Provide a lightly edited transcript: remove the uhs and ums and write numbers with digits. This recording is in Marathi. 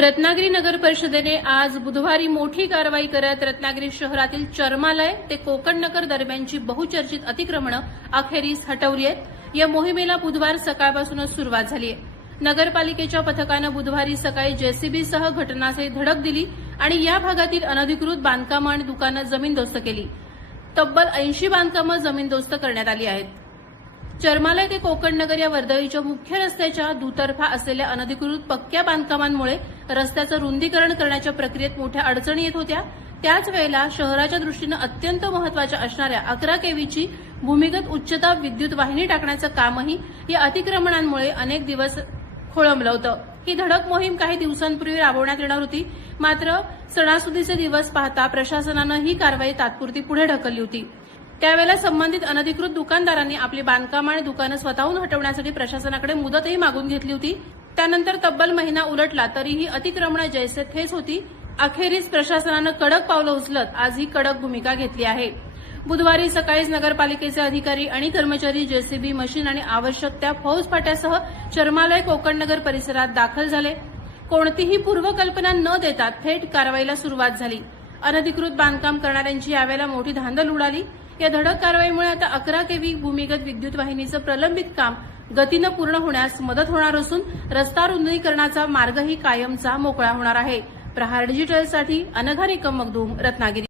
रत्नागिरी नगर परिषदेने आज बुधवारी मोठी कारवाई करत रत्नागिरी शहरातील चर्मालय ते कोकणनगर दरम्यानची बहुचर्चित अतिक्रमणं अखेरीस हटवली आहेत। या मोहिमेला बुधवार सकाळपासूनच सुरुवात झाली आहे। नगरपालिकेच्या पथकानं बुधवारी सकाळी जेसीबीसह घटनास्थळी धडक दिली आणि या भागातील अनधिकृत बांधकामं आणि दुकानं जमीनदोस्त केली। तब्बल 80 बांधकामं जमीनदोस्त करण्यात आली आहेत। चर्मालय ते कोकणनगर या वर्दळीच्या मुख्य रस्त्याच्या दुतर्फा असलेल्या अनधिकृत पक्क्या बांधकामांमुळे रस्त्याचं रुंदीकरण करण्याच्या प्रक्रियेत मोठ्या अडचणी येत होत्या। त्याच वेळेला शहराच्या दृष्टीनं अत्यंत महत्वाच्या असणाऱ्या 11 केव्हीची भूमिगत उच्चदाब विद्युत वाहिनी टाकण्याचं कामही या अतिक्रमणांमुळे अनेक दिवस खोळंबलं होतं। ही धडक मोहीम काही दिवसांपूर्वी राबवण्यात येणार होती, मात्र सणासुदीचे दिवस पाहता प्रशासनानं ही कारवाई तात्पुरती पुढे ढकलली होती। त्यावेळेला संबंधित अनधिकृत दुकानदारांनी आपली बांधकामं आणि दुकानं स्वतःहून हटवण्यासाठी प्रशासनाकडे मुदतही मागून घेतली होती। त्यानंतर तब्बल महिना उलटला तरीही अतिक्रमणं जैसे थेच होती। अखेरीस प्रशासनानं कडक पावलं उचलत आज ही कडक भूमिका घेतली आहे। बुधवारी सकाळीच नगरपालिकेचे अधिकारी आणि कर्मचारी जेसीबी मशीन आणि आवश्यक त्या फौजफाट्यासह चर्मालय कोकणनगर परिसरात दाखल झाले। कोणतीही पूर्वकल्पना न देता थेट कारवाईला सुरुवात झाली। अनधिकृत बांधकाम करणाऱ्यांची यावेळेला मोठी धांदल उडाली। या धडक कारवाईमुळे आता 11 केव्ही भूमिगत विद्युत वाहिनीचं प्रलंबित काम गतीनं पूर्ण होण्यास मदत होणार असून रस्ता रुंदीकरणाचा मार्गही कायमचा मोकळा होणार आहे। प्रहार डिजिटलसाठी अनघा निकम मगदूम, रत्नागिरी।